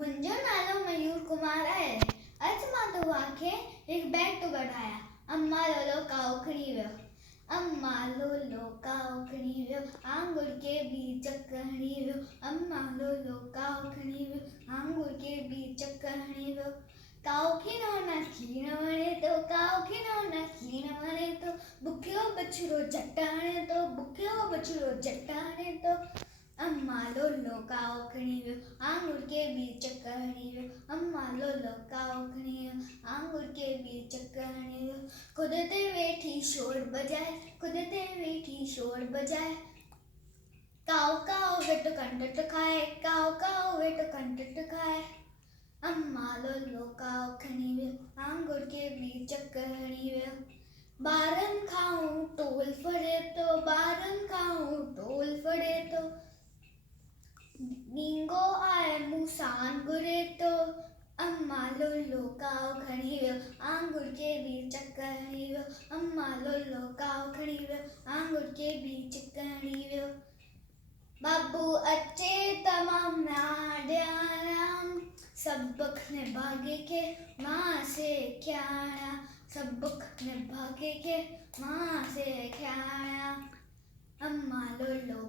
मुंहिंजो नालो मयूर कुमार आहे। अॼु मां तव्हांखे हिकु बैत ॿुधायां। अम्मा लोलो काओ खणी वियो। अम्मा लोलो काओ खणी वियो, आंगुर के बीच खणी वियो। अम्मा लोलो काओ खणी वियो, आंगुर के बीच खणी वियो। काओ खे न खीण वणे थो, काओ खे न खीण वणे थो। बुखियो बछड़ो झट हणे थो, बुखियो बछड़ो झट हणे थो। अम्मा लोलो काओ खणी वियो, आंगुर के बीच खणी वियो। अम्मा लोलो काओ खणी वियो, आंगुर के बीच खणी वियो। खुद ते वेठी शोर बजाए, खुद ते वेठी शोर बजाए। काओ काओ वेठ कंडट खाए, काओ काओ वेठ कंडट खाए। अम्मा लोलो काओ खणी वियो, आंगुर के बीच खणी वियो। ॿारनि खां टोल फड़े थो, ॿारनि खां टोल फड़े थो। नींगो आए मूसां घुरे थो। अम्मा लोलो काओ खणी वियो, आंगुर के बीच खणी वियो। अम्मा लोलो काओ खणी वियो, आंगुर के बीच खणी वियो। बाबू अचे त मां ॾियारां, सबक निभागे के मां सेखारियां। सबक निभागे के मां सेखारियां। अम्मा लोलो